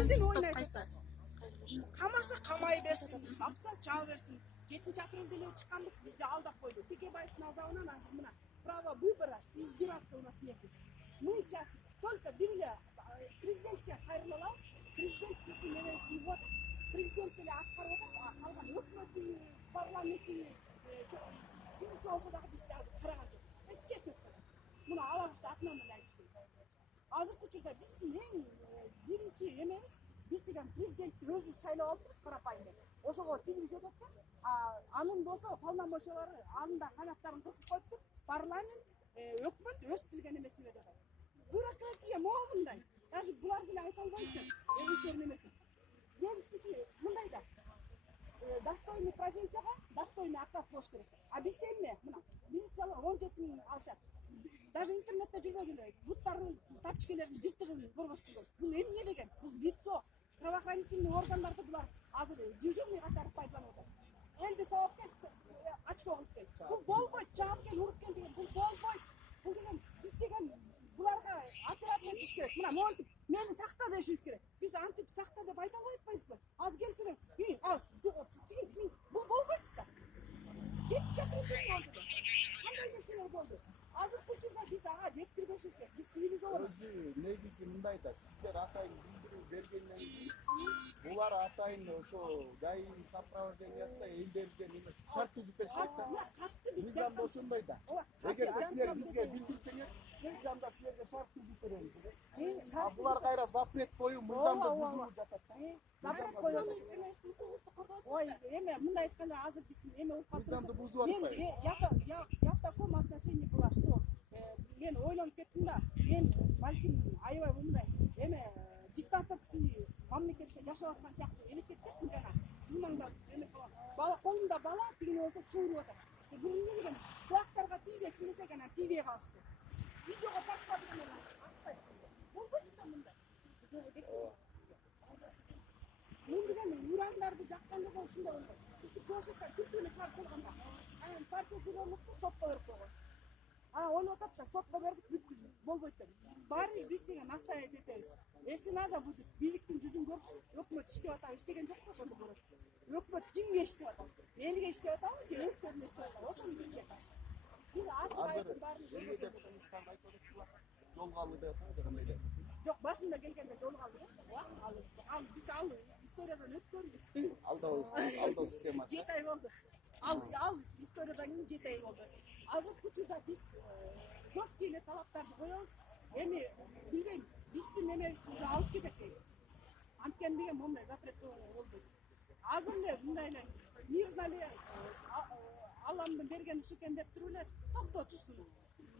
элдин ойун айтасыз. Камаса камай берсин, сапса чаба берсин. 7-апрелде эле чыкканбыз, бизди алдап койду. Текебаевдин алдабынан азыр мына право выбора, избираться у нас нет. Мы сейчас только бир эле президентке кайрыла алабыз. Президент биздин эмебизди ийип атат. Президент эле аткарып атат, калган өкмөтү, парламенти, дагы бизди караган жок. Эс честно сказать. Муну алабызды атынан эле айтыш керек. Азыркы учурда биздин эң биринчи эмебиз биз деген президентти өзүбүз шайлап алыппыз карапайым деп. Ошого тигиз өтөт да, анын болсо полномочиялары анында канаттарын кыркып коюптур. Парламент, өкмөт өз билген эмесин өтөт. Бюрократия моундай. Даже булар деле айта албайсың. Өздөрүнүн эмесин. Негизгиси мындай да. Достойный профессияга достойный оклад болуш керек. А бизде эмне? Мына милициялар 17 миң алышат. Даже интернетте жүргөн буттардын тапчкелердин жыртыгын көргөзүп. Бул эмне деген? Бул лицо правоохранительный органдарды булар азыр дежурный катары пайдаланып атат. Элди сабап кел, очко кылып кел. Бул болбойт, чаап кел, уруп кел деген. Бул болбойт. Бул деген биз деген буларга операция жасаш керек. Мына монтип мени сакта дешибиз керек. Биз антип сакта деп айта албай атпайбызбы? Азыр келсеңер, ал бул болбойт да. 7-апрелде болду. Кандай нерселер болду? Азыркы учурда биз ага жеткирбешибиз керек. Биз цивилизованный. Өзү негизи мындай да, сиздер атайын билдирүү бергенден кийин булар атайын ошо ГАИ сопровождениясында элдерден эмес шарт түзүп бериш керек да. Мыйзамда ошондой да. Эгер силер бизге билдирсеңер, мыйзамда силерге шарт түзүп беребиз. А булар кайра запрет коюу мыйзамды бузууп жатат да. Запрет коюу. Ой, эме мындай айтканда азыр биз эме угуп мыйзамды бузуп атпайбы? Я в таком отношении была, что мен ойлонуп кеттим да, мен балким аябай мындай эме диктаторский мамлекетте жашап аткан сыяктуу элестеп кеттим жана. Зулмаңдап эме бала колунда бала тигине болсо сууруп атат. Бул эмне деген? Кулактарга тийбесин десек анан тийбей калышты. Видеого подсказывали. Болбойт да мындай. Мун деген урандарды жакканда да ушундай болду. Бизди площадьта күлкүнө чыгарып койгонда. Анан партия жүргөнлүктү сотко берип койгон. Ойлоп атат да сотко берип болбойт деп. Баары биз деген настоять этебиз. Если надо будет бийликтин жүзүн көрсүн, өкмөт иштеп атабы, иштеген жокпу ошону көрөт. Өкмөт кимге иштеп атат? Элге иштеп атабы, же өздөрүнө иштеп атабы? Ошону билген. Биз ачык айткан баарын көрсөтөбүз. Жолго алды деп атат, кандай деп. Жок, башында келгенде жолго алды. Ал биз историядан өткөнбүз. Алдоо системасы. 7 ай болду. Ал историядан кийин 7 ай болду. Азыркы учурда биз жесткий эле талаптарды коебуз. Эми билбейм, биздин эмебизди алып кетет дейт. Анткени деген мондай запрет болду. Азыр эле мындай эле мирно эле Алламдын берген иш экен деп туруп эле токтотушсун.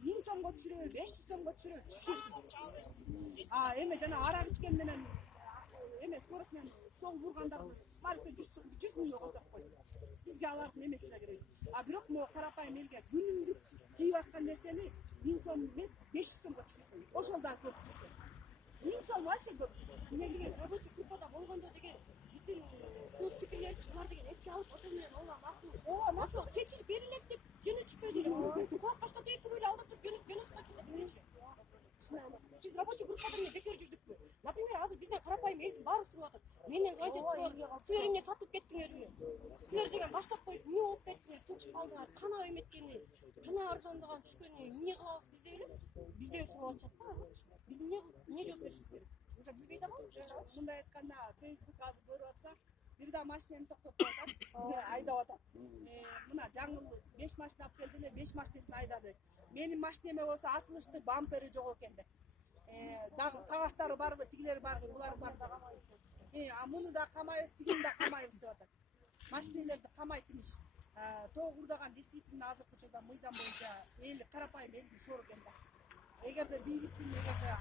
1000 сомго түшүрөбү, 500 сомго түшүрөбү. Эме жана арак ичкен менен эме скорость менен соң бургандарды балкы 100 миң которуп койсун. Бизге алардын эмесине керек. Бирок могу карапайым элге күнүмдүк тийип аткан нерсени 1000 сом эмес 500 сомго түшүрсүн. Ошол да көп бизге. 1000 сом вообще көп. Негизи рабочий группада болгондо деген биздин слушателер булар деген эске алып ошол менен ооба макул. Ошол чечилип берилет деп жөнөтүшпөй деген. Коркушта дейт туруп эле алдап туруп жөнөтүп кетти. Биз рабочий группада эмне бекер жүрдүкпү? Например, азыр бизден карапайым элдин баары сурап атат. Менен звонить сурап, силер эмне сатып кеттиңерби? Силер деген баштап коюп, эмне болуп кеттиңер? Тынчып калдыңар, кана эметкени, кана арзандаган түшкөнү, эмне кылабыз биз деп эле? Бизден сурап атышат да азыр. Биз эмне жооп беришибиз керек? Уже билбей да калдык. Мындай айтканда, Facebook азыр көрүп атсак, бир да машинени токтотуп атат, айдап атат. Мына жаңыл 5 машина алып келди эле, 5 машинесин айдады. Менин машинеме болсо асылышты, бампери жок экен деп. Дагы кагаздары барбы, тигилери барбы, булар барбы. Муну да камайбыз, тигини да камайбыз деп атат. Машинелерди камайт имиш. Тоогурдаган действительно азыркы учурда мыйзам боюнча эл карапайым элдин шору экен да. Эгерде бийликтин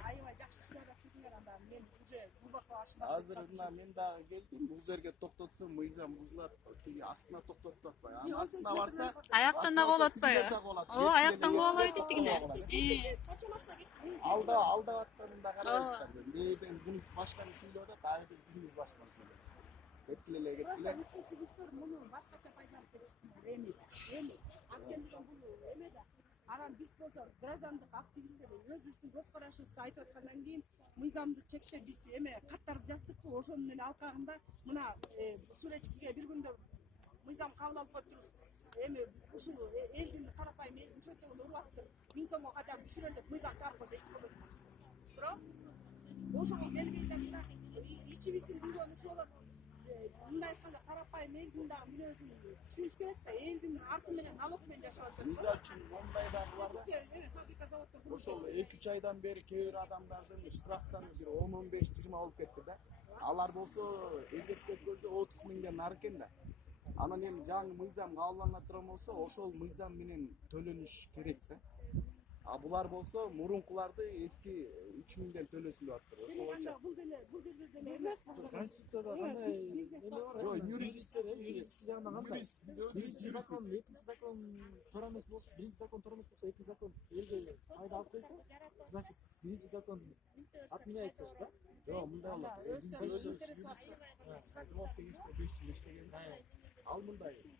аябай жакшы иштеп атсаңар, анда мен уже глубоко ашынып. Азыр мына мен дагы келдим, бул жерге токтотсо мыйзам бузулат, тиги астына токтотуп атпайбы. Анын астына барса, аяктан да болот атпайбы? Аяктан болбойт тигине. Канча машина кетти? Алдап атканында карайсыздар. Мээден бунус башканы сүйлөп атат, ары бир бирибиз башканы сүйлөп атат. Кеткиле. Үчүнчү күчтөр муну башкача пайдаланып кетишти. Эми. Анткени бул эме да. Анан биз болсо граждандык активисттер өзүбүздүн көз карашыбызды айтып аткандан кийин мыйзамдык чекте биз эме каттарды жаздыкпы, ошонун эле алкагында мына Суречкиге бир күндө мыйзам кабыл алып коюптурбуз. Эми ушул элдин карапайым элдин чөнтөгүн уруп атып 1000 сомго качан түшүрөлүп деп мыйзам чыгарып койсо эч болбойт. Бирок ошого келбей эле мына ичибиздин күнгөнү ушу болот. Мындай айтканда карапайым элдин дагы мүнөзүн түшүнүш керек да, элдин арты менен налог менен жашап атышат. Мисалы үчүн мондай дагы бар да. Бизде фабрика заводдор Ошол 2-3 айдан бери кээ бир адамдардын штрафтан бир 10-15-20 болуп кетти да. Алар болсо эзектеп көрсө 30 миңден ары экен да. Анан эми жаңы мыйзам кабылдана турган болсо, ошол мыйзам менен төлөнүш керек да. А булар болсо мурункуларды эски 3 миңден төлөсүн деп атыптыр. Ошол боюнча. бул жерде деле эмес бул. Конституцияда кандай Жок, юридический жагынан кандай? Биринчи закон, экинчи закон туура эмес болсо, биринчи закон туура эмес болсо, экинчи закон элге пайда алып келсе, значит, биринчи закон отменяется, да? Жок, мындай болот. Өз Биз интерес бар. Садыров деген 5 жыл иштеген. Ал мындай